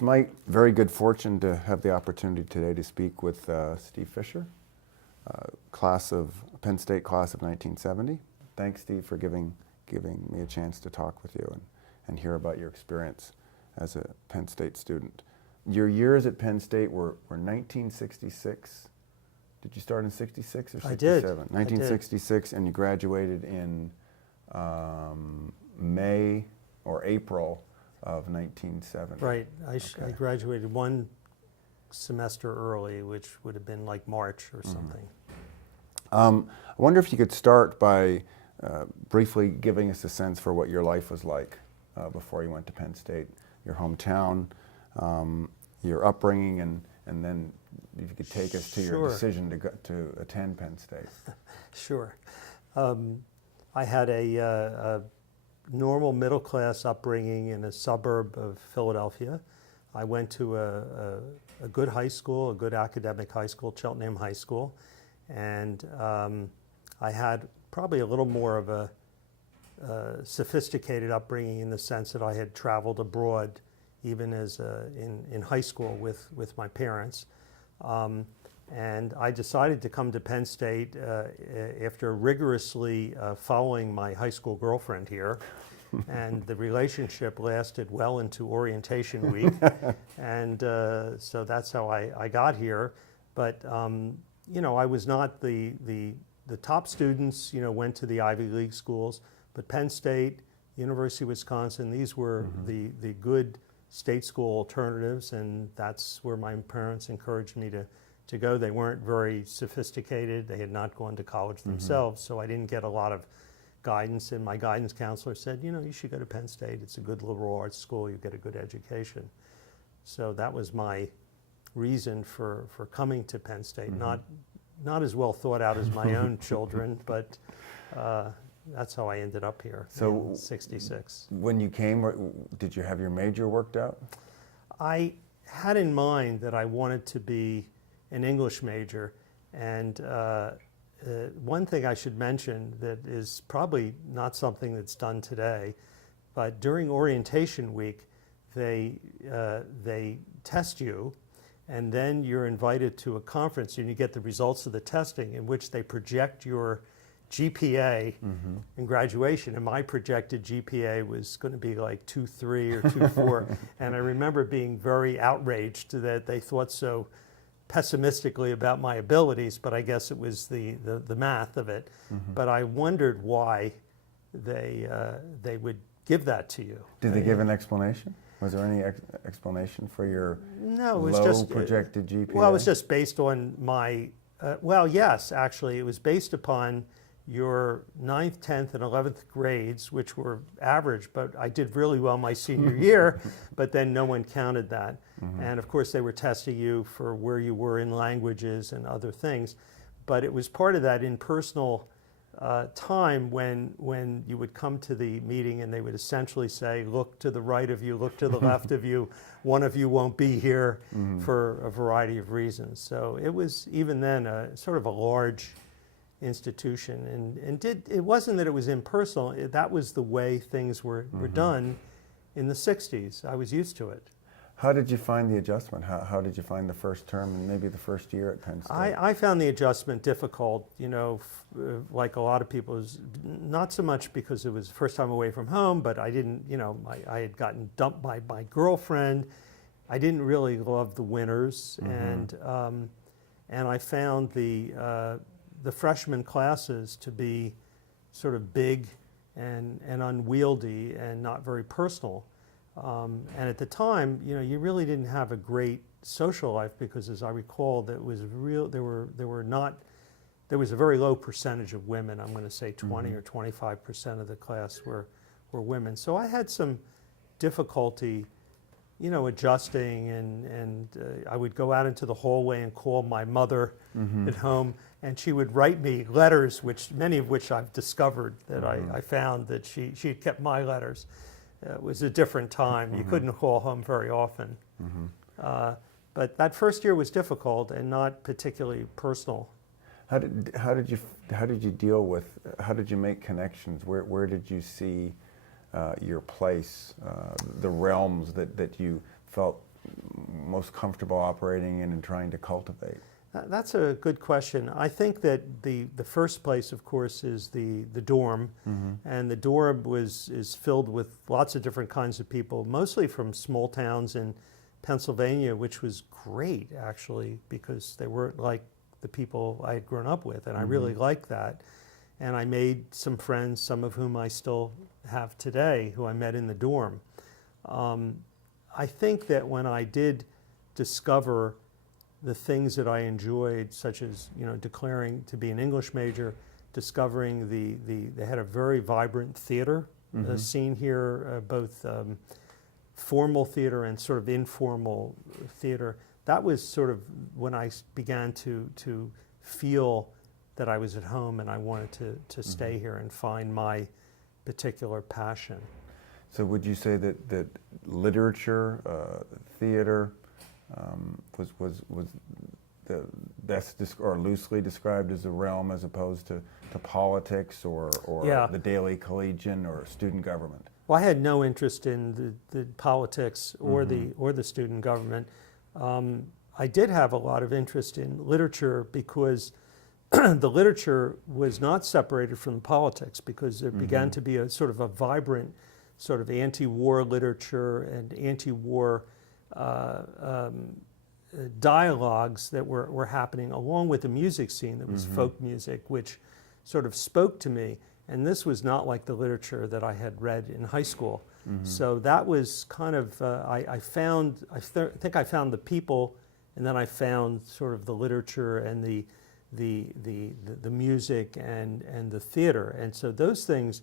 It's my very good fortune to have the opportunity today to speak with Steve Fisher, Penn State class of 1970. Thanks, Steve, for giving me a chance to talk with you and hear about your experience as a Penn State student. Your years at Penn State were 1966. Did you start in 66 or 67? I did. 1966, and you graduated in May or April of 1970. Right. I graduated one semester early, which would have been like March or something. I wonder if you could start by briefly giving us a sense for what your life was like before you went to Penn State, your hometown, your upbringing, and then if you could take us to your decision to attend Penn State. Sure. I had a normal middle-class upbringing in a suburb of Philadelphia. I went to a good high school, a good academic high school, Cheltenham High School, and I had probably a little more of a sophisticated upbringing in the sense that I had traveled abroad even as in high school with my parents. And I decided to come to Penn State after rigorously following my high school girlfriend here. And the relationship lasted well into orientation week. And so that's how I got here. But, you know, I was not the top students, you know, went to the Ivy League schools. But Penn State, University of Wisconsin, these were the good state school alternatives. And that's where my parents encouraged me to go. They weren't very sophisticated. They had not gone to college themselves, so I didn't get a lot of guidance. And my guidance counselor said, you know, you should go to Penn State. It's a good liberal arts school. You get a good education. So that was my reason for coming to Penn State. Not as well thought out as my own children, but that's how I ended up here in '66. When you came, did you have your major worked out? I had in mind that I wanted to be an English major, and one thing I should mention that is probably not something that's done today, but during orientation week, they test you, and then you're invited to a conference and you get the results of the testing in which they project your GPA in graduation, and my projected GPA was going to be like 2.3 or 2.4, and I remember being very outraged that they thought so pessimistically about my abilities, but I guess it was the math of it. But I wondered why they would give that to you. Did they give an explanation? Was there any explanation for your projected GPA? Well, it was just based on my, well, yes, actually, it was based upon your 9th, 10th, and 11th grades, which were average, but I did really well my senior year, but then no one counted that. And of course, they were testing you for where you were in languages and other things. But it was part of that impersonal time when you would come to the meeting and they would essentially say, look to the right of you, look to the left of you, one of you won't be here for a variety of reasons. So it was even then a sort of a large institution, and it wasn't that it was impersonal, that was the way things were done in the 60s. I was used to it. How did you find the adjustment? How did you find the first term and maybe the first year at Penn State? I found the adjustment difficult, you know, like a lot of people. It was not so much because it was the first time away from home, but I didn't, you know, I had gotten dumped by my girlfriend. I didn't really love the winters, and I found the freshman classes to be sort of big and unwieldy and not very personal. And at the time, you know, you really didn't have a great social life because, as I recall, there was a very low percentage of women. I'm going to say 20 or 25% of the class were women. So I had some difficulty, you know, adjusting, and I would go out into the hallway and call my mother at home, and she would write me letters, many of which I've discovered that I found that she had kept my letters. It was a different time. You couldn't call home very often. But that first year was difficult and not particularly personal. How did you deal with? How did you make connections? Where did you see your place? The realms that you felt most comfortable operating in and trying to cultivate? That's a good question. I think that the first place, of course, is the dorm, and the dorm is filled with lots of different kinds of people, mostly from small towns in Pennsylvania, which was great actually, because they weren't like the people I had grown up with, and I really liked that. And I made some friends, some of whom I still have today, who I met in the dorm. I think that when I did discover the things that I enjoyed, such as declaring to be an English major, discovering they had a very vibrant theater scene here, both formal theater and sort of informal theater. That was sort of when I began to feel that I was at home and I wanted to stay here and find my particular passion. So would you say that literature, theater, was the best or loosely described as a realm as opposed to politics or the daily collegian or student government? Well, I had no interest in the politics or the student government. I did have a lot of interest in literature because the literature was not separated from the politics, because there began to be a sort of a vibrant sort of anti-war literature and anti-war dialogues that were happening, along with the music scene that was folk music, which sort of spoke to me. And this was not like the literature that I had read in high school. So that was kind of, I think I found the people, and then I found sort of the literature and the music and the theater. And so those things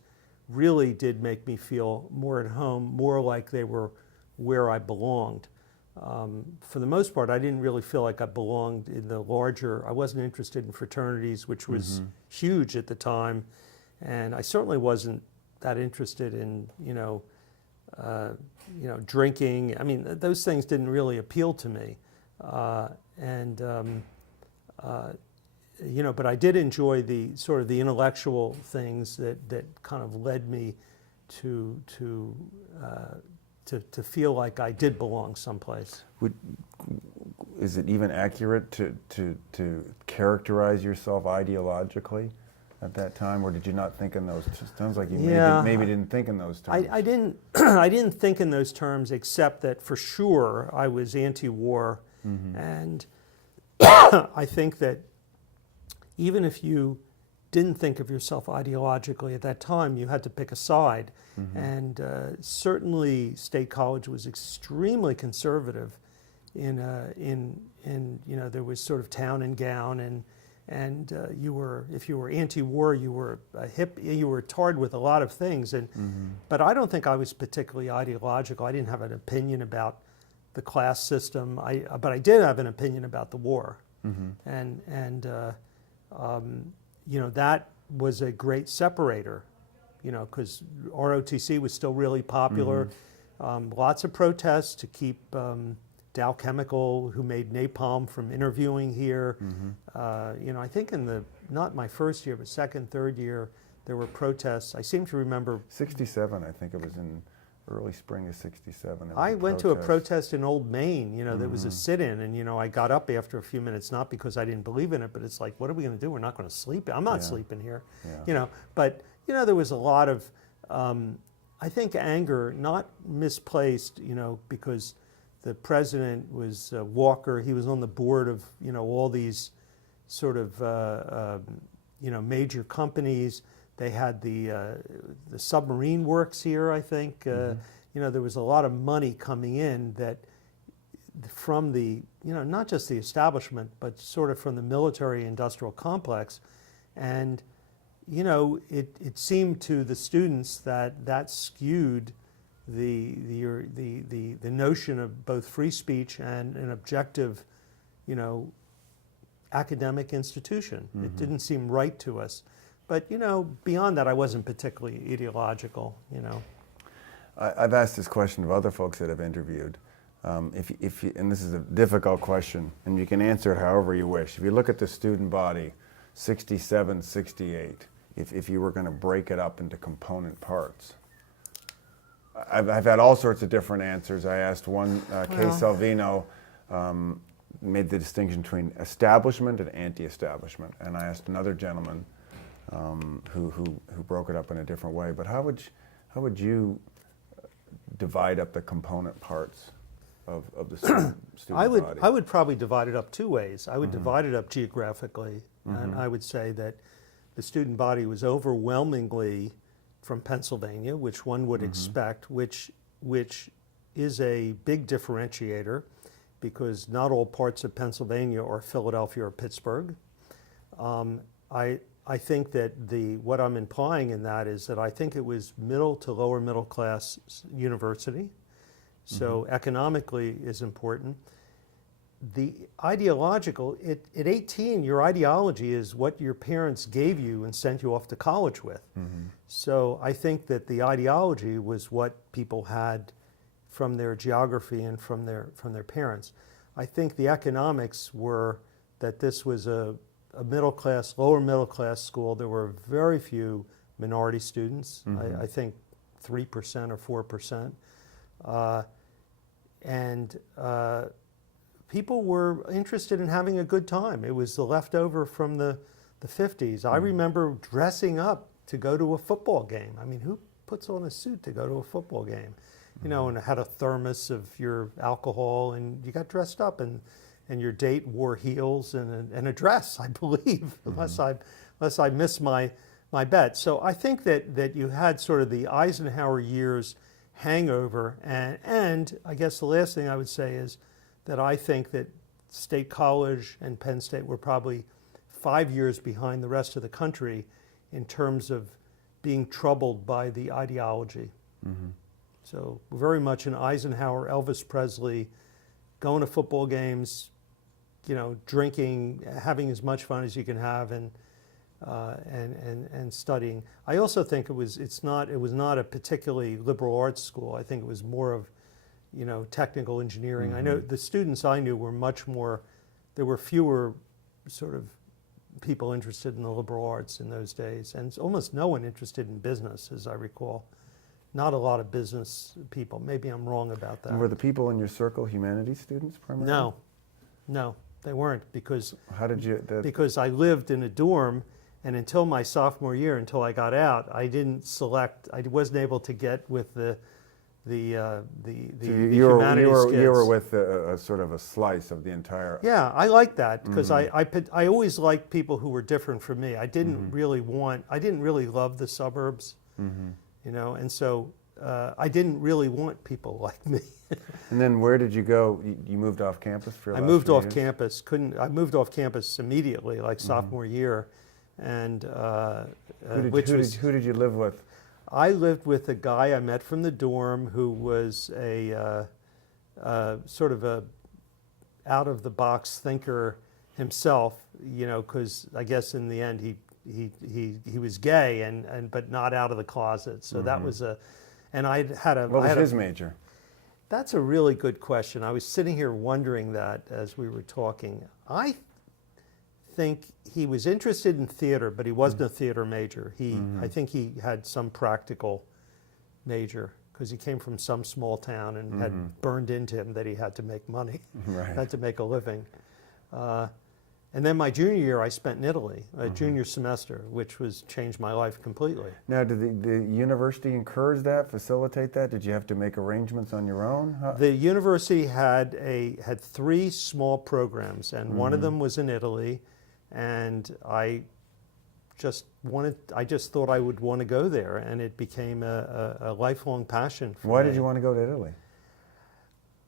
really did make me feel more at home, more like they were where I belonged. For the most part, I didn't really feel like I belonged in the larger, I wasn't interested in fraternities, which was huge at the time. And I certainly wasn't that interested in, drinking. I mean, those things didn't really appeal to me. But I did enjoy the sort of the intellectual things that kind of led me to feel like I did belong someplace. Is it even accurate to characterize yourself ideologically at that time, or did you not think in those? Sounds like you maybe didn't think in those terms. I didn't. I didn't think in those terms, except that for sure I was anti-war, and I think that even if you didn't think of yourself ideologically at that time, you had to pick a side. And certainly State College was extremely conservative in there was sort of town and gown, and if you were anti-war, you were you were tarred with a lot of things. But I don't think I was particularly ideological. I didn't have an opinion about the class system. But I did have an opinion about the war, that was a great separator, because ROTC was still really popular. Lots of protests to keep Dow Chemical, who made napalm, from interviewing here. I think not my first year, but second, third year, there were protests. I seem to remember 67, I think it was in early spring of 67. I went to a protest in Old Main, there was a sit-in, and I got up after a few minutes, not because I didn't believe in it, but it's like, what are we going to do? We're not going to sleep. I'm not sleeping here, But, there was a lot of, I think, anger, not misplaced, because the president was Walker. He was on the board of, all these sort of, major companies. They had the submarine works here, I think. There was a lot of money coming in that from the, not just the establishment, but sort of from the military industrial complex. And, it seemed to the students that skewed the notion of both free speech and an objective, academic institution. It didn't seem right to us. But, beyond that, I wasn't particularly ideological, I've asked this question of other folks that I've interviewed. If you, and this is a difficult question, and you can answer it however you wish. If you look at the student body, 67, 68, if you were going to break it up into component parts, I've had all sorts of different answers. I asked one, Kay Salvino, made the distinction between establishment and anti-establishment. And I asked another gentleman who broke it up in a different way. But how would you divide up the component parts of the student body? I would probably divide it up two ways. I would divide it up geographically, and I would say that the student body was overwhelmingly from Pennsylvania, which one would expect, which is a big differentiator, because not all parts of Pennsylvania are Philadelphia or Pittsburgh. I think that what I'm implying in that is that I think it was middle to lower middle class university. So economically is important. The ideological, at 18, your ideology is what your parents gave you and sent you off to college with. So I think that the ideology was what people had from their geography and from their parents. I think the economics were that this was a middle class, lower middle class school. There were very few minority students. I think 3% or 4%. And people were interested in having a good time. It was the leftover from the 50s. I remember dressing up to go to a football game. I mean, who puts on a suit to go to a football game? You know, and had a thermos of your alcohol, and you got dressed up, and your date wore heels and a dress, I believe, unless I miss my bet. So I think that you had sort of the Eisenhower years hangover, and I guess the last thing I would say is that I think that State College and Penn State were probably 5 years behind the rest of the country in terms of being troubled by the ideology. So very much an Eisenhower, Elvis Presley, going to football games, you know, drinking, having as much fun as you can have, and studying. I also think it was not a particularly liberal arts school. I think it was more of, you know, technical engineering. I know the students I knew were much more. There were fewer sort of people interested in the liberal arts in those days, and almost no one interested in business, as I recall. Not a lot of business people. Maybe I'm wrong about that. And were the people in your circle humanities students primarily? No, they weren't, because How did you? because I lived in a dorm, and until my sophomore year, until I got out, I didn't select. I wasn't able to get with the humanities you were kids. with a sort of a slice of the entire. Yeah, I like that, because I always liked people who were different from me. I didn't really love the suburbs, you know, and so I didn't really want people like me. And then where did you go? You moved off campus for your I last moved 3 off years? campus. I moved off campus immediately, like sophomore year, and Who did you live with? I lived with a guy I met from the dorm who was a sort of a out of the box thinker himself, you know, because I guess in the end he was gay and but not out of the closet. So that was and I had a. What was his major? That's a really good question. I was sitting here wondering that as we were talking. I think he was interested in theater, but he wasn't a theater major. I think he had some practical major, because he came from some small town and had burned into him that he had to make money, had to make a living. And then my junior year, I spent in Italy, a junior semester, which changed my life completely. Now, did the university encourage that, facilitate that? Did you have to make arrangements on your own? The university had 3 small programs, and one of them was in Italy, and I just thought I would want to go there, and it became a lifelong passion for me. Why did you want to go to Italy?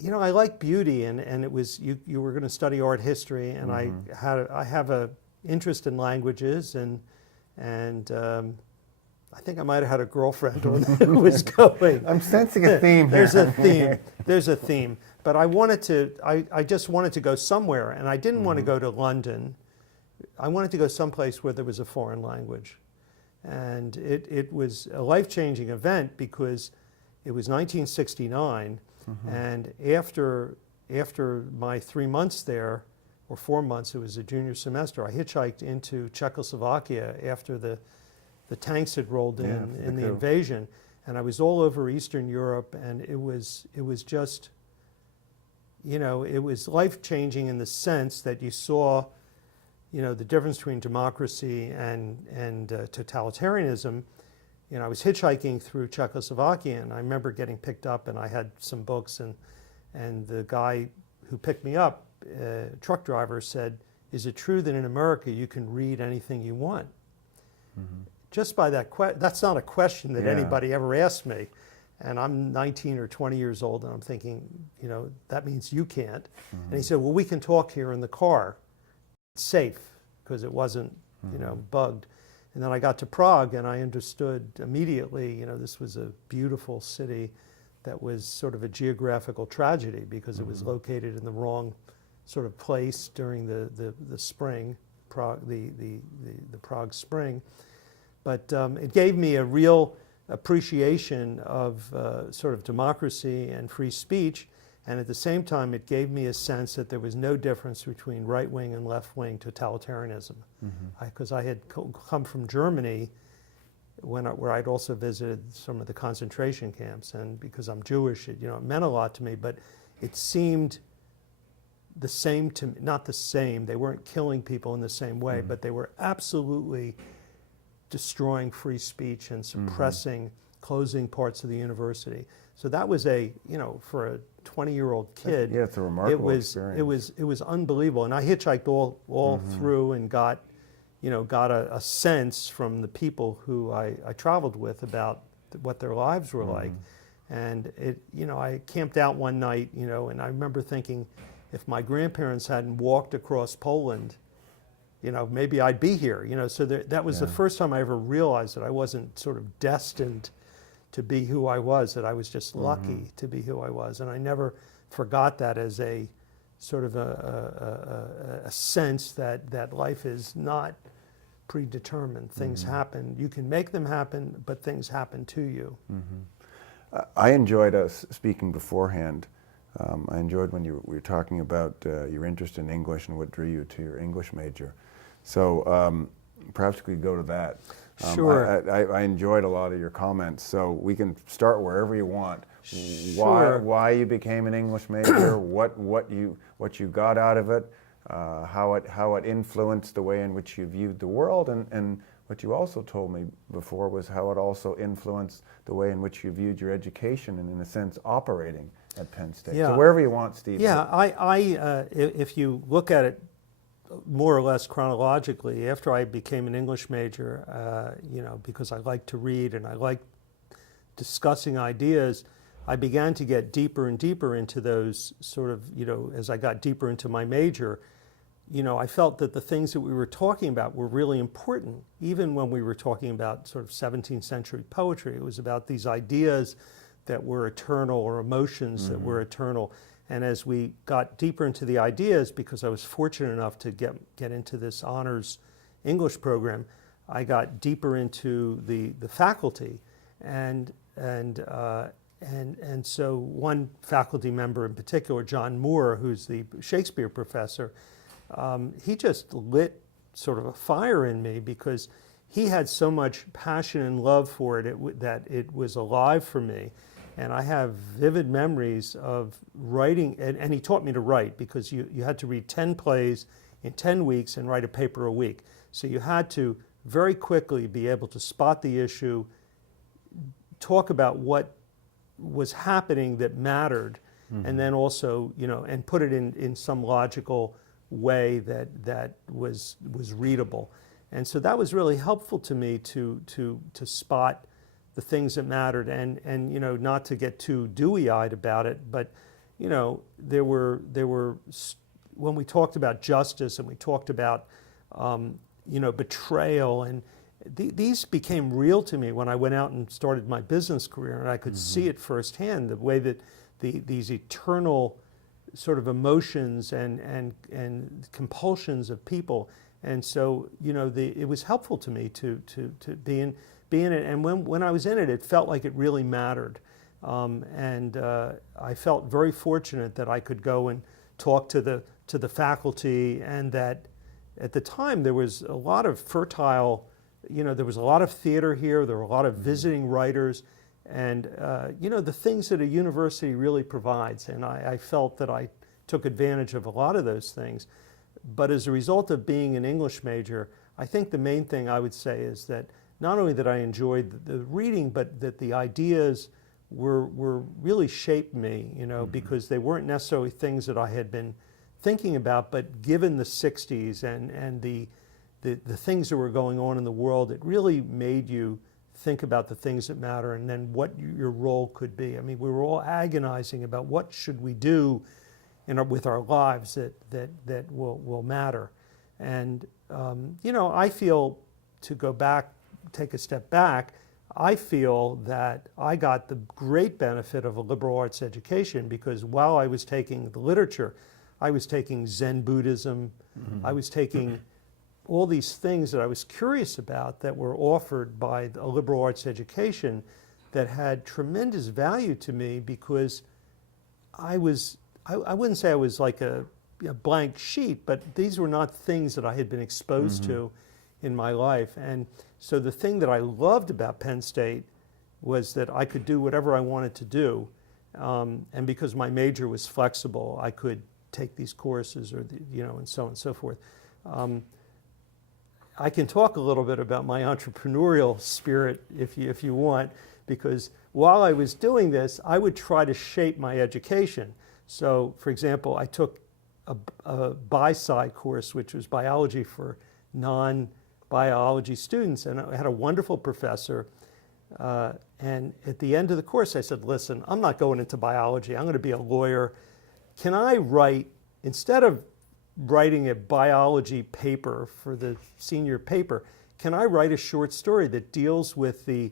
You know, I like beauty, and it was you were going to study art history, and I have a interest in languages, and I think I might have had a girlfriend when that was going. I'm sensing a theme here. There's a theme. There's a theme. But I just wanted to go somewhere, and I didn't want to go to London. I wanted to go someplace where there was a foreign language. And it was a life-changing event, because it was 1969, and after my 3 months there, or 4 months, it was a junior semester, I hitchhiked into Czechoslovakia after the tanks had rolled in the invasion, and I was all over Eastern Europe, and it was just it was life-changing in the sense that you saw, the difference between democracy and totalitarianism. I was hitchhiking through Czechoslovakia, and I remember getting picked up, and I had some books, and the guy who picked me up, truck driver, said, "Is it true that in America you can read anything you want?" Mm-hmm. Just by that's not a question that anybody ever asked me. And I'm 19 or 20 years old, and I'm thinking, that means you can't. Mm-hmm. And he said, "Well, we can talk here in the car. It's safe," because it wasn't, bugged. And then I got to Prague, and I understood immediately, this was a beautiful city that was sort of a geographical tragedy because it was located in the wrong sort of place during the spring, the Prague Spring. But it gave me a real appreciation of sort of democracy and free speech, and at the same time it gave me a sense that there was no difference between right-wing and left-wing totalitarianism. Because I had come from Germany where I'd also visited some of the concentration camps, and because I'm Jewish, it meant a lot to me, but it seemed the same to me, not the same, they weren't killing people in the same way, but they were absolutely destroying free speech and suppressing, closing parts of the university. So that was for a 20-year-old kid. Yeah, it's a remarkable experience. It was unbelievable. And I hitchhiked all through and got a sense from the people who I traveled with about what their lives were like. And I camped out one night, and I remember thinking, if my grandparents hadn't walked across Poland, maybe I'd be here, so that was the first time I ever realized that I wasn't sort of destined to be who I was, that I was just lucky to be who I was. And I never forgot that as a sort of a sense that life is not predetermined. Things happen. You can make them happen, but things happen to you. I enjoyed us speaking beforehand. I enjoyed when we were talking about your interest in English and what drew you to your English major. So perhaps we could go to that. Sure. I enjoyed a lot of your comments, so we can start wherever you want. Sure. Why you became an English major, what you got out of it, how it influenced the way in which you viewed the world, and what you also told me before was how it also influenced the way in which you viewed your education and, in a sense, operating at Penn State. Yeah. So wherever you want, Steve. Yeah, if you look at it more or less chronologically, after I became an English major, because I like to read and I like discussing ideas, I began to get deeper and deeper into those sort of, as I got deeper into my major, I felt that the things that we were talking about were really important. Even when we were talking about sort of 17th century poetry, it was about these ideas that were eternal, or emotions that were eternal. And as we got deeper into the ideas, because I was fortunate enough to get into this honors English program, I got deeper into the faculty, and so one faculty member in particular, John Moore, who's the Shakespeare professor, he just lit sort of a fire in me because he had so much passion and love for it, that it was alive for me. And I have vivid memories of writing, and he taught me to write, because you had to read 10 plays in 10 weeks and write a paper a week. So you had to very quickly be able to spot the issue, talk about what was happening that mattered, and then also, and put it in some logical way that was readable. And so that was really helpful to me to spot the things that mattered, and not to get too dewy-eyed about it, but there were when we talked about justice and we talked about betrayal, and these became real to me when I went out and started my business career, and I could see it firsthand, the way that these eternal sort of emotions and compulsions of people. And so it was helpful to me to be in it, and when I was in it, it felt like it really mattered, and I felt very fortunate that I could go and talk to the faculty, and that at the time there was a lot of fertile, there was a lot of theater here, there were a lot of visiting writers, and the things that a university really provides, and I felt that I took advantage of a lot of those things. But as a result of being an English major, I think the main thing I would say is that not only that I enjoyed the reading, but that the ideas were really shaped me, you know, because they weren't necessarily things that I had been thinking about, but given the 60s and the things that were going on in the world, it really made you think about the things that matter and then what your role could be. I mean, we were all agonizing about what should we do with our lives that will matter. And, you know, I feel, to go back, take a step back, I feel that I got the great benefit of a liberal arts education, because while I was taking the literature, I was taking Zen Buddhism, I was taking all these things that I was curious about that were offered by a liberal arts education that had tremendous value to me, because I wouldn't say I was like a blank sheet, but these were not things that I had been exposed to in my life. And so the thing that I loved about Penn State was that I could do whatever I wanted to do. And because my major was flexible, I could take these courses, or you know, and so on and so forth. I can talk a little bit about my entrepreneurial spirit if you want, because while I was doing this, I would try to shape my education. So, for example, I took a bi-sci course, which was biology for non-biology students, and I had a wonderful professor. And at the end of the course, I said, listen, I'm not going into biology. I'm going to be a lawyer. Can I write, instead of writing a biology paper for the senior paper, can I write a short story that deals with the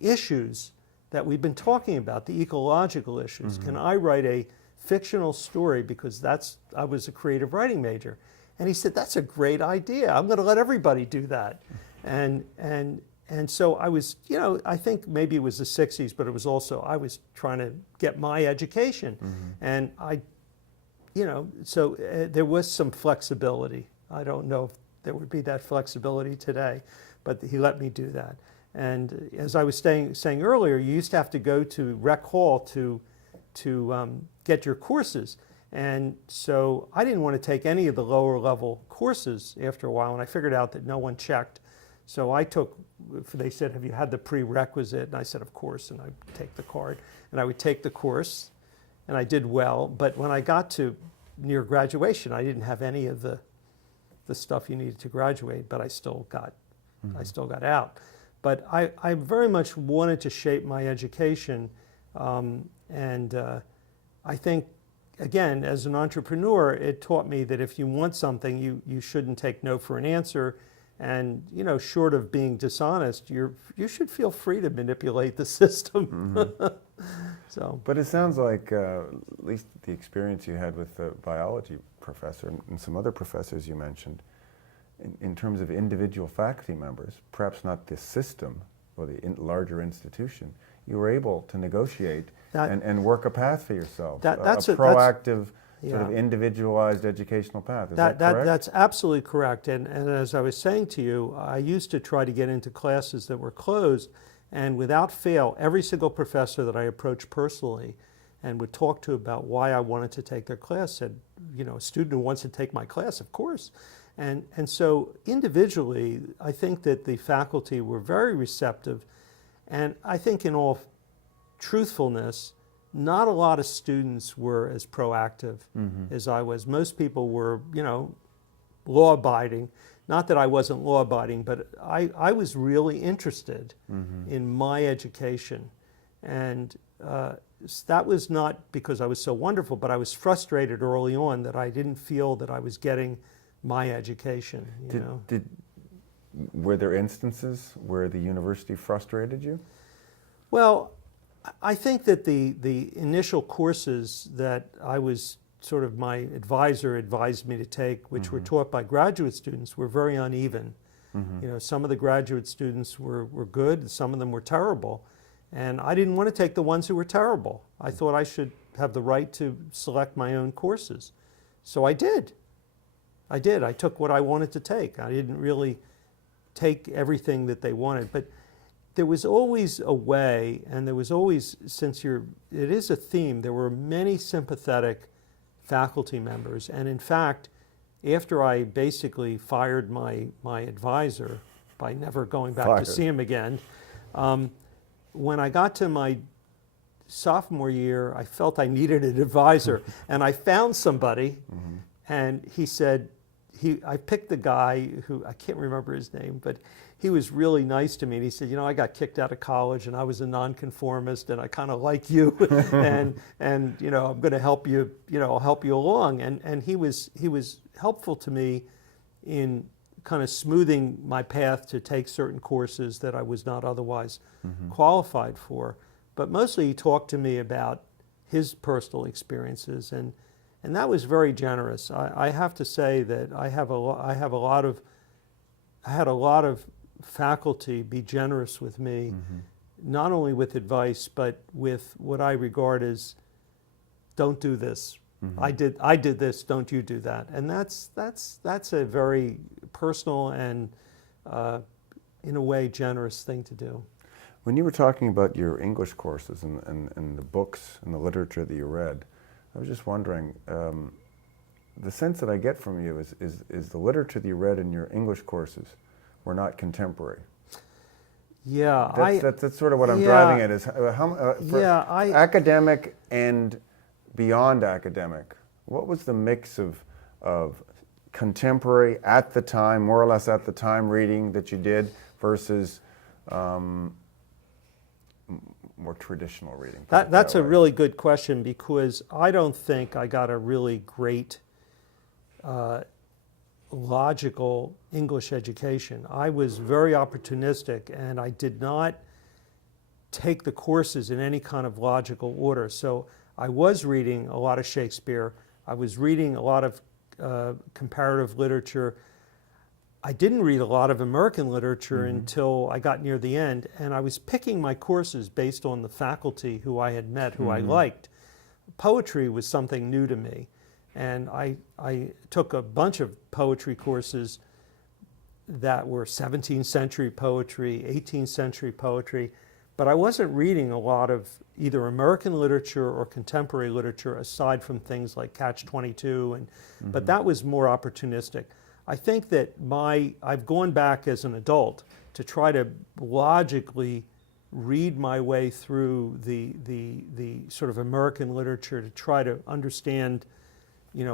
issues that we've been talking about, the ecological issues? Can I write a fictional story, because I was a creative writing major? And he said, that's a great idea. I'm going to let everybody do that. And so I was, you know, I think maybe it was the 60s, but it was also, I was trying to get my education. And you know, so there was some flexibility. I don't know if there would be that flexibility today, but he let me do that. And as I was saying earlier, you used to have to go to Rec Hall to get your courses. And so I didn't want to take any of the lower level courses after a while, and I figured out that no one checked. So I took, they said, have you had the prerequisite? And I said, of course, and I'd take the card. And I would take the course, and I did well. But when I got to near graduation, I didn't have any of the stuff you needed to graduate, but I still got out. But I very much wanted to shape my education. And I think, again, as an entrepreneur, it taught me that if you want something, you shouldn't take no for an answer. And, you know, short of being dishonest, you should feel free to manipulate the system. So. But it sounds like, at least the experience you had with the biology professor and some other professors you mentioned, in terms of individual faculty members, perhaps not the system or the larger institution, you were able to negotiate and work a path for yourself, that's a proactive, yeah, sort of individualized educational path. Is that correct? That's absolutely correct. And as I was saying to you, I used to try to get into classes that were closed, and without fail, every single professor that I approached personally and would talk to about why I wanted to take their class said, you know, a student who wants to take my class, of course. And so individually, I think that the faculty were very receptive. And I think, in all truthfulness, not a lot of students were as proactive as I was. Most people were, you know, law-abiding. Not that I wasn't law-abiding, but I was really interested in my education. And that was not because I was so wonderful, but I was frustrated early on that I didn't feel that I was getting my education. Were there instances where the university frustrated you? Well, I think that the initial courses that I was sort of, my advisor advised me to take, which were taught by graduate students, were very uneven. You know, some of the graduate students were good, and some of them were terrible. And I didn't want to take the ones who were terrible. I thought I should have the right to select my own courses. So I did. I took what I wanted to take. I didn't really take everything that they wanted. But there was always a way, and there was always, it is a theme, there were many sympathetic faculty members. And in fact, after I basically fired my advisor by never going back to see him again, when I got to my sophomore year, I felt I needed an advisor, and I found somebody, and he said, I picked the guy who, I can't remember his name, but he was really nice to me, and he said, I got kicked out of college, and I was a nonconformist, and I kind of like you, and I'm going to help you, I'll help you along, and he was helpful to me in kind of smoothing my path to take certain courses that I was not otherwise qualified for. But mostly he talked to me about his personal experiences, and that was very generous. I have to say that I had a lot of faculty be generous with me, not only with advice, but with what I regard as, don't do this. I did this, don't you do that. And that's a very personal and in a way generous thing to do. When you were talking about your English courses and the books and the literature that you read, I was just wondering, the sense that I get from you is the literature that you read in your English courses were not contemporary. Yeah, that's sort of what I'm driving at, is academic and beyond academic. What was the mix of contemporary at the time, more or less at the time, reading that you did versus more traditional reading? That's a really good question, because I don't think I got a really great logical English education. I was very opportunistic, and I did not take the courses in any kind of logical order. So I was reading a lot of Shakespeare. I was reading a lot of comparative literature. I didn't read a lot of American literature until I got near the end, and I was picking my courses based on the faculty who I had met, who I liked. Poetry was something new to me, and I took a bunch of poetry courses that were 17th century poetry, 18th century poetry, but I wasn't reading a lot of either American literature or contemporary literature, aside from things like Catch-22, but that was more opportunistic. I think that I've gone back as an adult to try to logically read my way through the sort of American literature to try to understand,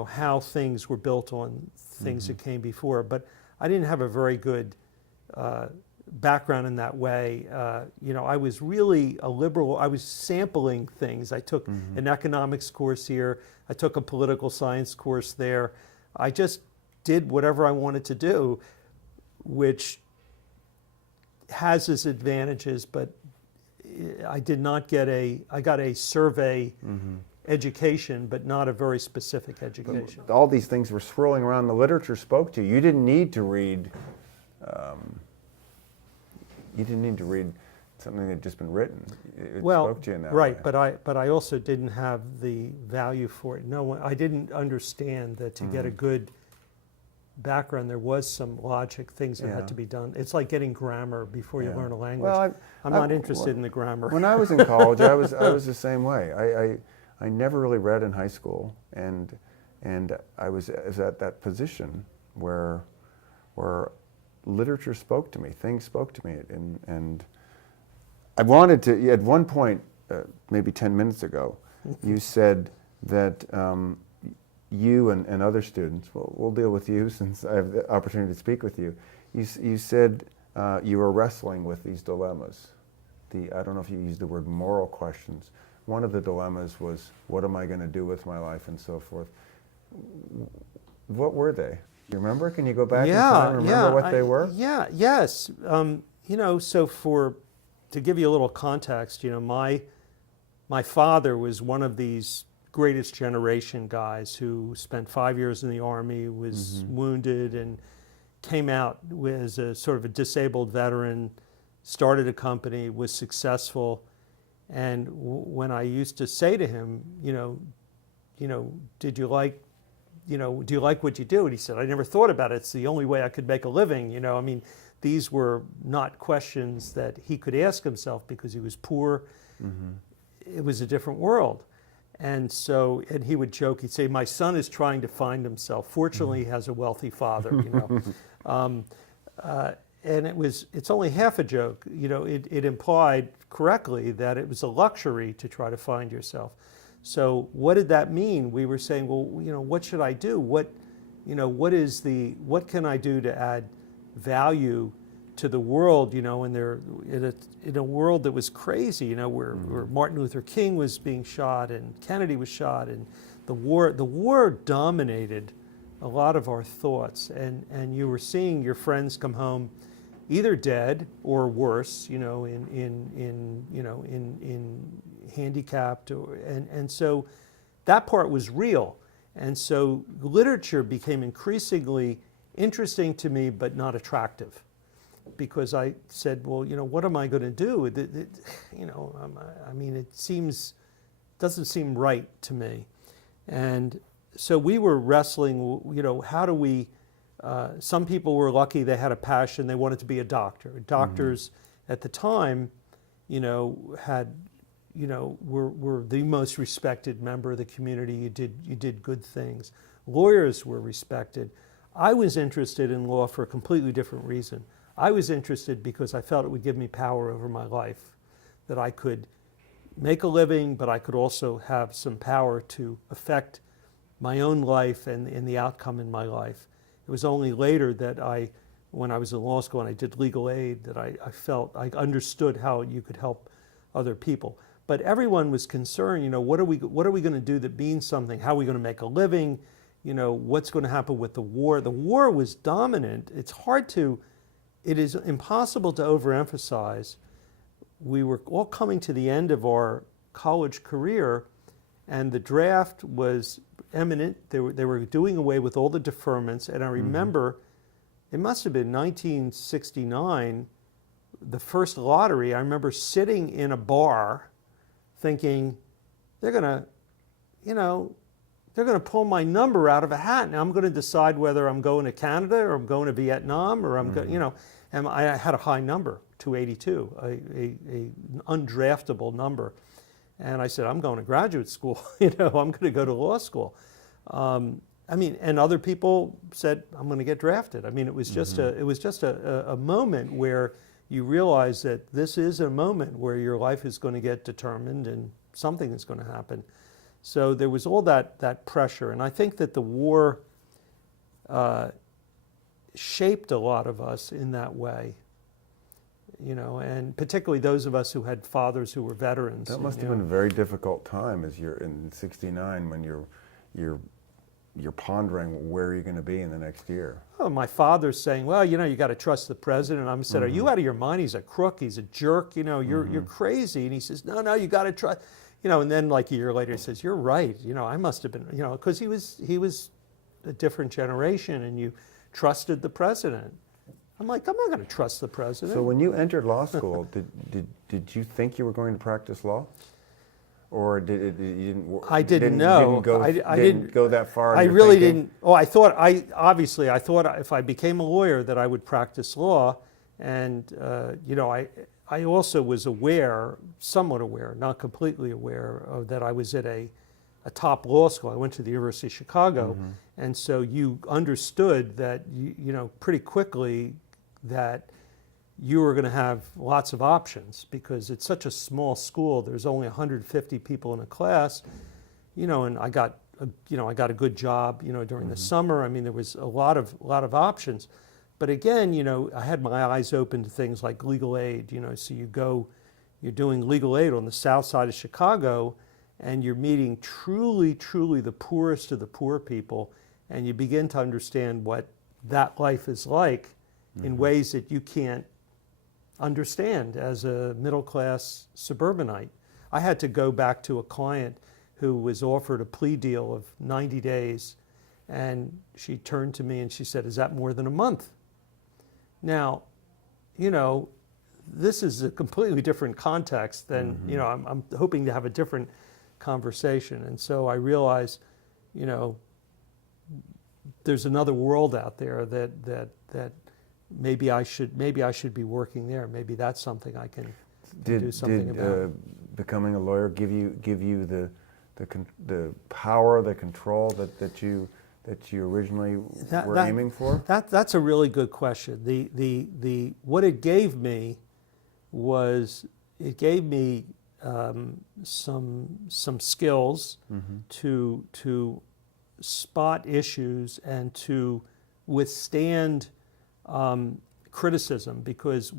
how things were built on things that came before. But I didn't have a very good background in that way. I was really a liberal. I was sampling things. I took an economics course here. I took a political science course there. I just did whatever I wanted to do, which has its advantages, but I did not get I got a survey education, but not a very specific education. All these things were swirling around. The literature spoke to you. You didn't need to read something that had just been written. It spoke to you in that way. But I also didn't have the value for it. I didn't understand that to get a good background, there was some logic, things that had to be done. It's like getting grammar before you learn a language. Well, I'm not interested in the grammar. When I was in college, I was the same way. I never really read in high school, and I was at that position where literature spoke to me, things spoke to me, and I wanted to. At one point, maybe 10 minutes ago, you said that. You and other students, we'll deal with you since I have the opportunity to speak with you. You said you were wrestling with these dilemmas. I don't know if you used the word moral questions. One of the dilemmas was, what am I going to do with my life, and so forth. What were they? Do you remember? Can you go back and remember what they were? Yes. So to give you a little context, my father was one of these greatest generation guys who spent 5 years in the Army, was wounded, and came out as a sort of a disabled veteran, started a company, was successful. And when I used to say to him, do you like what you do? And he said, I never thought about it. It's the only way I could make a living. These were not questions that he could ask himself because he was poor. It was a different world. And so, and he would joke, he'd say, my son is trying to find himself. Fortunately, he has a wealthy father, you know. And it's only half a joke. You know, it implied correctly that it was a luxury to try to find yourself. So what did that mean? We were saying, well, you know, what should I do? What can I do to add value to the world, you know, in a world that was crazy, you know, where Martin Luther King was being shot and Kennedy was shot, and the war dominated a lot of our thoughts, and you were seeing your friends come home either dead or worse, you know, in handicapped, and so that part was real. And so literature became increasingly interesting to me, but not attractive, because I said, well, you know, what am I going to do? You know, I mean, doesn't seem right to me. And so we were wrestling, you know, how do we, some people were lucky, they had a passion, they wanted to be a doctor. Doctors at the time, you know, were the most respected member of the community. You did good things. Lawyers were respected. I was interested in law for a completely different reason. I was interested because I felt it would give me power over my life, that I could make a living, but I could also have some power to affect my own life and the outcome in my life. It was only later that when I was in law school and I did legal aid, that I felt I understood how you could help other people. But everyone was concerned, you know, what are we going to do that means something? How are we going to make a living? You know, what's going to happen with the war? The war was dominant. It is impossible to overemphasize. We were all coming to the end of our college career, and the draft was imminent. They were doing away with all the deferments, and I remember it must have been 1969, the first lottery. I remember sitting in a bar thinking, they're going to pull my number out of a hat, and I'm going to decide whether I'm going to Canada or I'm going to Vietnam or I'm going, you know. And I had a high number, 282, a undraftable number. And I said, I'm going to graduate school, you know, I'm going to go to law school. I mean, and other people said, I'm going to get drafted. I mean, it was just a moment where you realize that this is a moment where your life is going to get determined and something is going to happen. So there was all that pressure. And I think that the war shaped a lot of us in that way, you know, and particularly those of us who had fathers who were veterans. That must have been a very difficult time as you're in '69 when you're pondering where you're going to be in the next year. Oh, my father's saying, well, you know, you got to trust the president. I said, are you out of your mind? He's a crook. He's a jerk. You know, you're crazy. And he says, no, you got to trust. You know, and then like a year later, he says, you're right. You know, I must have been, you know, because he was a different generation, and you trusted the president. I'm like, I'm not going to trust the president. So when you entered law school, did you think you were going to practice law? Or you didn't? I didn't know. I didn't go that far. I really didn't. Oh, I thought if I became a lawyer that I would practice law, and you know, I also was aware, somewhat aware, not completely aware, of that I was at a top law school. I went to the University of Chicago, and so you understood that you know pretty quickly that you were going to have lots of options, because it's such a small school. There's only 150 people in a class, you know, and I got a good job, you know, during the summer. I mean, there was a lot of options. But again, you know, I had my eyes open to things like legal aid, you know, so you're doing legal aid on the south side of Chicago, and you're meeting truly, truly the poorest of the poor people, and you begin to understand what that life is like in ways that you can't understand as a middle-class suburbanite. I had to go back to a client who was offered a plea deal of 90 days, and she turned to me and she said, is that more than a month? Now, you know, this is a completely different context than, you know, I'm hoping to have a different conversation. And so I realized, you know, there's another world out there that maybe I should be working there. Maybe that's something I can do something about. Becoming a lawyer give you the the power, the control that you originally were aiming for? That's a really good question. What it gave me was it gave me some skills to spot issues and to withstand criticism, because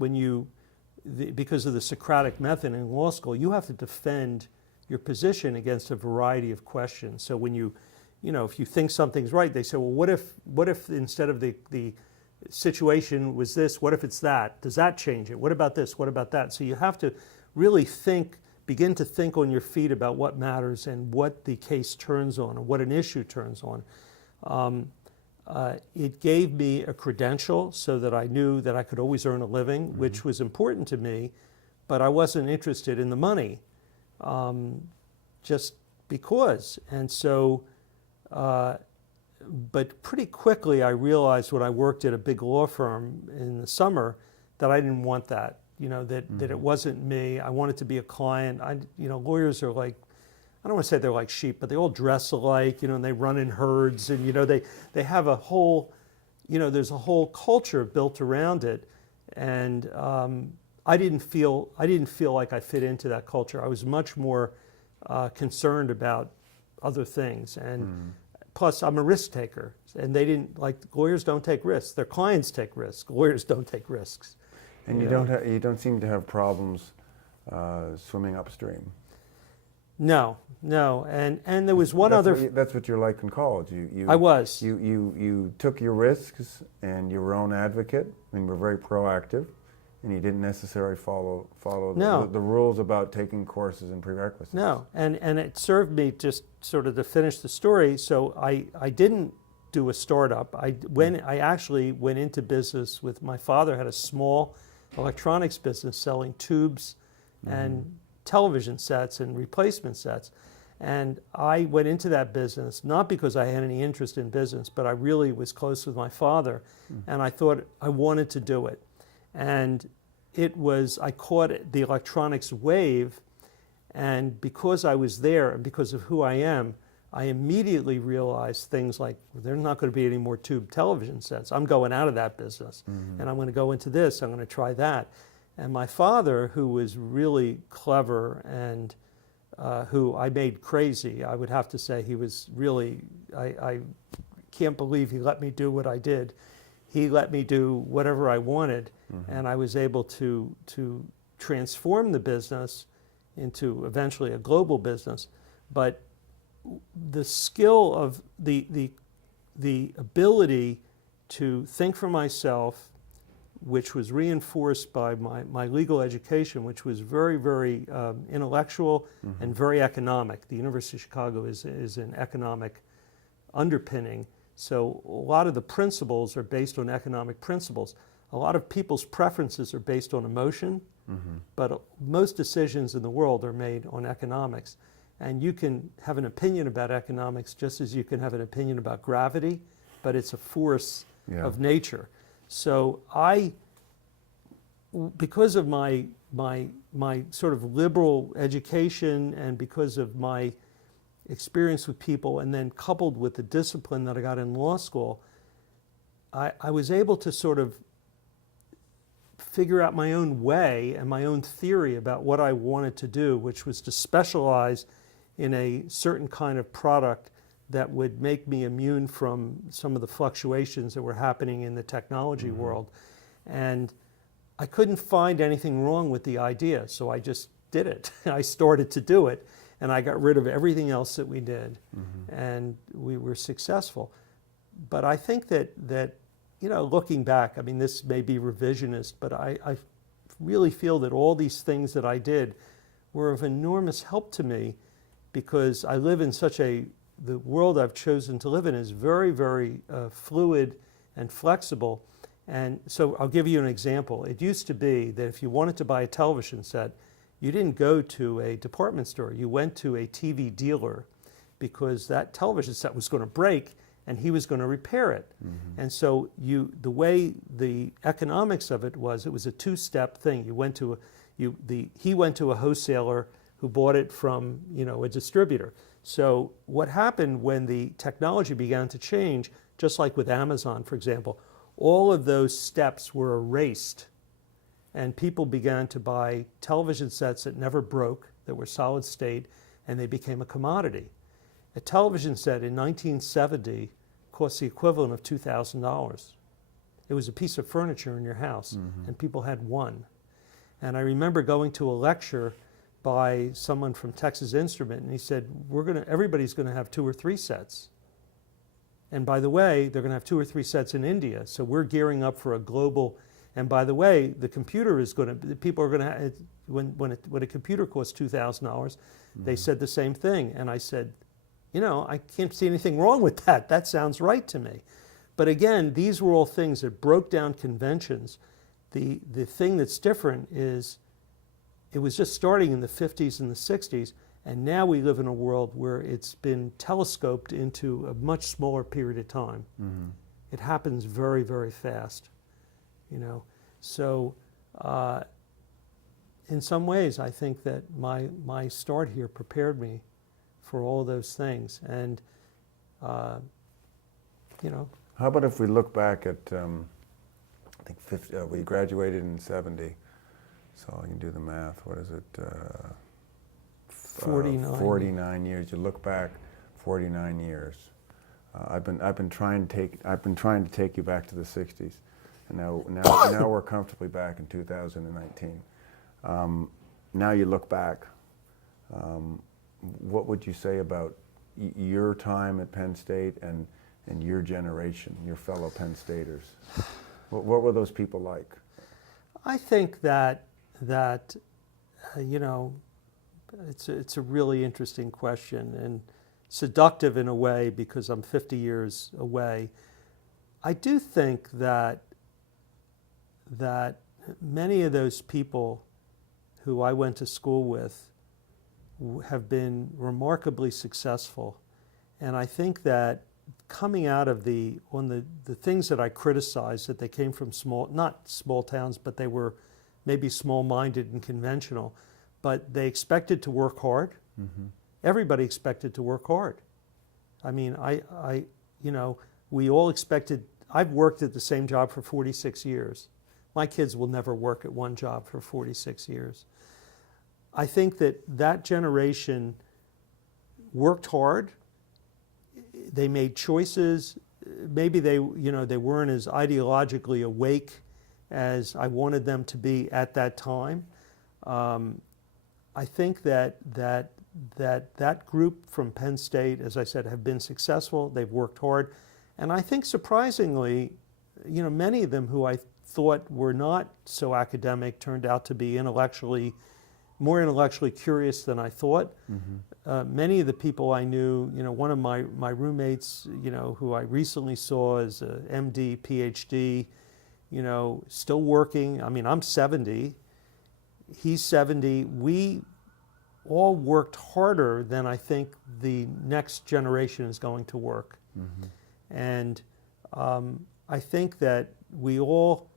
because of the Socratic method in law school, you have to defend your position against a variety of questions. So when if you think something's right, they say, well, what if instead of the situation was this, what if it's that? Does that change it? What about this? What about that? So you have to really begin to think on your feet about what matters and what the case turns on and what an issue turns on. It gave me a credential so that I knew that I could always earn a living, which was important to me, but I wasn't interested in the money, just because. And so, but pretty quickly I realized when I worked at a big law firm in the summer that I didn't want that, that it wasn't me. I wanted to be a client. Lawyers are like, I don't want to say they're like sheep, but they all dress alike, and they run in herds, and they have a whole, there's a whole culture built around it, and I didn't feel like I fit into that culture. I was much more concerned about other things, and plus I'm a risk taker, and they didn't lawyers don't take risks. Their clients take risks. Lawyers don't take risks. And you don't seem to have problems swimming upstream. No, and there was That's what you're like in college. I was. You took your risks, and you were own advocate, and were very proactive, and you didn't necessarily follow the rules about taking courses and prerequisites. No, and it served me just sort of to finish the story. So I didn't do a startup. I actually went into business with my father. Had a small electronics business selling tubes and television sets and replacement sets. And I went into that business not because I had any interest in business, but I really was close with my father, and I thought I wanted to do it. And I caught the electronics wave, and because I was there and because of who I am, I immediately realized things like, there's not going to be any more tube television sets. I'm going out of that business, and I'm going to go into this, I'm going to try that. And my father, who was really clever and who I made crazy, I would have to say he was really, I can't believe he let me do what I did. He let me do whatever I wanted, and I was able to transform the business into eventually a global business. But the skill of the ability to think for myself, which was reinforced by my legal education, which was very, very intellectual and very economic. The University of Chicago is an economic underpinning. So a lot of the principles are based on economic principles. A lot of people's preferences are based on emotion, but most decisions in the world are made on economics. And you can have an opinion about economics just as you can have an opinion about gravity, but it's a force of nature. So because of my sort of liberal education and because of my experience with people, and then coupled with the discipline that I got in law school, I was able to sort of figure out my own way and my own theory about what I wanted to do, which was to specialize in a certain kind of product that would make me immune from some of the fluctuations that were happening in the technology world. And I couldn't find anything wrong with the idea, so I just did it. I started to do it, and I got rid of everything else that we did, and we were successful. But I think that looking back, I mean, this may be revisionist, but I really feel that all these things that I did were of enormous help to me, because I live in the world I've chosen to live in is very, very fluid and flexible. And so I'll give you an example. It used to be that if you wanted to buy a television set, you didn't go to a department store. You went to a TV dealer, because that television set was going to break and he was going to repair it. And so the way the economics of it was a two-step thing. He went to a wholesaler who bought it from, a distributor. So what happened when the technology began to change, just like with Amazon, for example, all of those steps were erased, and people began to buy television sets that never broke, that were solid state, and they became a commodity. A television set in 1970 cost the equivalent of $2,000. It was a piece of furniture in your house, and people had one. And I remember going to a lecture by someone from Texas Instrument, and he said, everybody's gonna have 2 or 3 sets. And by the way, they're gonna have 2 or 3 sets in India, so we're gearing up for a global, and by the way, the computer is gonna, people are gonna, when a computer costs $2,000, they said the same thing. And I said, I can't see anything wrong with that. That sounds right to me. But again, these were all things that broke down conventions. The thing that's different is it was just starting in the 50s and the 60s, and now we live in a world where it's been telescoped into a much smaller period of time. It happens very, very fast, So in some ways, I think that my start here prepared me for all those things. And, How about if we look back at, I think we graduated in 70, so I can do the math. What is it? 49. 49 years. You look back 49 years. I've been trying to take you back to the 60s, and now we're comfortably back in 2019. Now you look back. What would you say about your time at Penn State and your generation, your fellow Penn Staters? What were those people like? I think that it's a really interesting question and seductive in a way because I'm 50 years away. I do think that many of those people who I went to school with have been remarkably successful, and I think that coming out of the things that I criticized, that they came from not small towns, but they were maybe small-minded and conventional, but they expected to work hard. Everybody expected to work hard. I mean, we all expected. I've worked at the same job for 46 years. My kids will never work at one job for 46 years. I think that generation worked hard. They made choices. Maybe they weren't as ideologically awake as I wanted them to be at that time. I think that group from Penn State, as I said, have been successful. They've worked hard, and I think surprisingly, many of them who I thought were not so academic turned out to be more intellectually curious than I thought. Many of the people I knew, one of my roommates, who I recently saw as a MD, PhD, still working. I mean, I'm 70, he's 70. We all worked harder than I think the next generation is going to work. And I think that we all,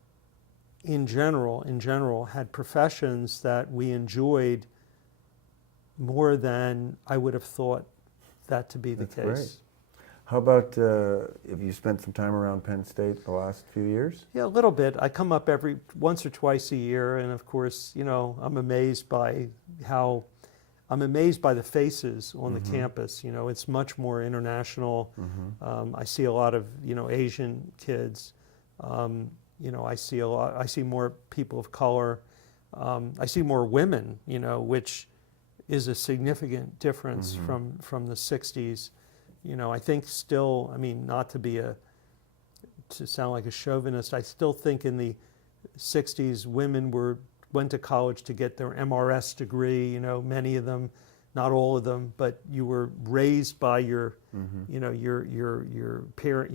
in general, had professions that we enjoyed more than I would have thought that to be the case. Great. How about have you spent some time around Penn State the last few years? Yeah, a little bit. I come up once or twice a year, and of course, I'm amazed by the faces on the campus. It's much more international. I see a lot of Asian kids. I see more people of color. I see more women, which is a significant difference from the 60s. I think still, not to sound like a chauvinist, I still think in the 60s women went to college to get their MRS degree, many of them, not all of them, but you were raised by your parent.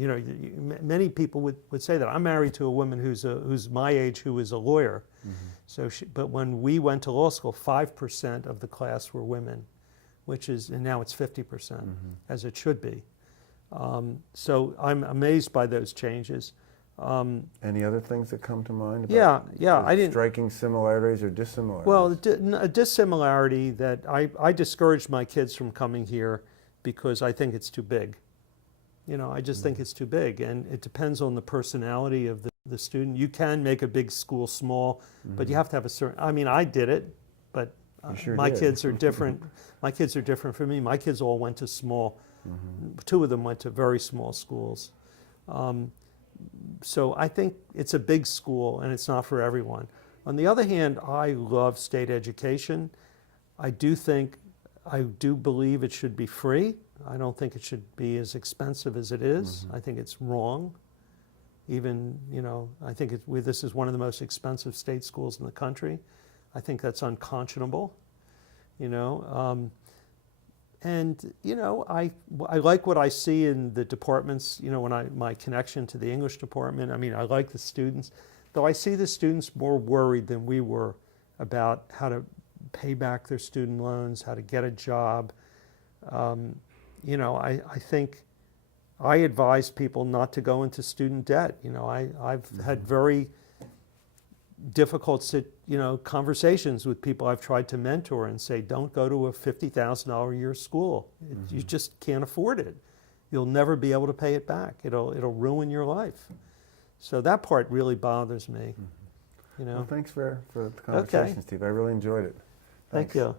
Many people would say that. I'm married to a woman who's my age who is a lawyer. But when we went to law school, 5% of the class were women, and now it's 50%, as it should be. So I'm amazed by those changes. Any other things that come to mind? About Yeah, I didn't. Striking similarities or dissimilarities? Well, a dissimilarity that I discouraged my kids from coming here because I think it's too big. You know, I just think it's too big, and it depends on the personality of the student. You can make a big school small, but you have to have a certain, I mean, I did it, but You sure my did. kids are different. My kids are different from me. My kids all went to small, two of them went to very small schools. So I think it's a big school and it's not for everyone. On the other hand, I love state education. I do believe it should be free. I don't think it should be as expensive as it is. I think it's wrong. Even, you know, I think this is one of the most expensive state schools in the country. I think that's unconscionable, you know. And, you know, I like what I see in the departments, you know, my connection to the English department. I mean, I like the students, though I see the students more worried than we were about how to pay back their student loans, how to get a job. You know, I think I advise people not to go into student debt. You know, I've had very difficult conversations with people I've tried to mentor and say, don't go to a $50,000 a year school. You just can't afford it. You'll never be able to pay it back. It'll ruin your life. So that part really bothers me. You know. Well, thanks for the conversation, Steve. I really enjoyed it. Thank Thanks. you.